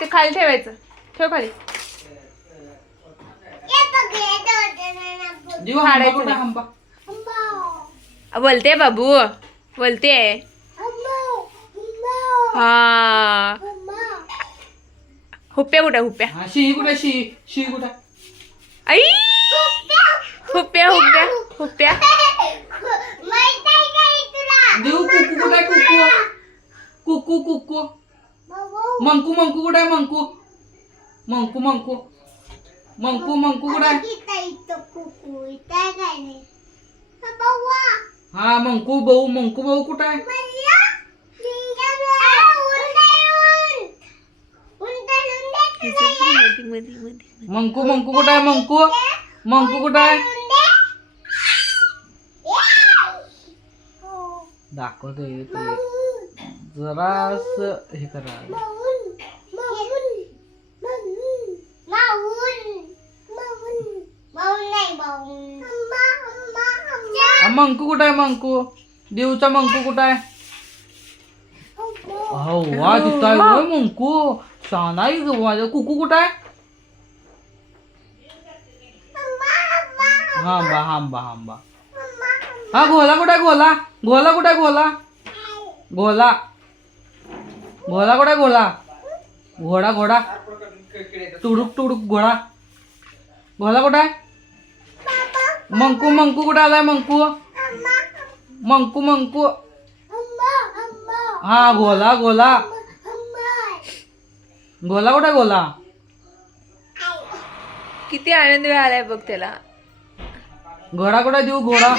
ते खाली ठेवायचं. ठेव खाली. जीव नाही. आंबा. बोलते बाबू. बोलते हा. हुप्प्या कुठे हुप्प्या? हा शी कुठे शी शी कुठे? आई! हुप्प्या हुप्प्या हुप्प्या. देऊ कुकू कुठे कुकू. कुकू कुकू. मंकू मंकू कुठे आहे? मंकू. मंकू मंकू. मंकू मंकू कुठे आहे? हा मंकू भाऊ मंकू भाऊ कुठे आहे? मंकू मंकू कुठे आहे? मंकू. मंकू कुठे आहे? दाखवतोय ते जरास हे करा. मंकू कुठे आहे मंकू? देऊचा मंकू कुठे आहे? अहो वा तिथं आहे मंकू. ग माझ्या कुकू कुठं आहे? हांबा हांबा हांबा. हा घोला कुठे घोला? घोला कुठे आहे घोला घोला कुठे घोला घोडा घोडा. तुडुक तुडुक घोडा. घोला कुठे आहे? मंकू मंकू कुठे आलाय मंकू? मंकू मंकू. हा घोला घोला. घोला कुठे घोला? किती आनंद मिळालाय बघ त्याला. घोडा कुठे देऊ घोडा?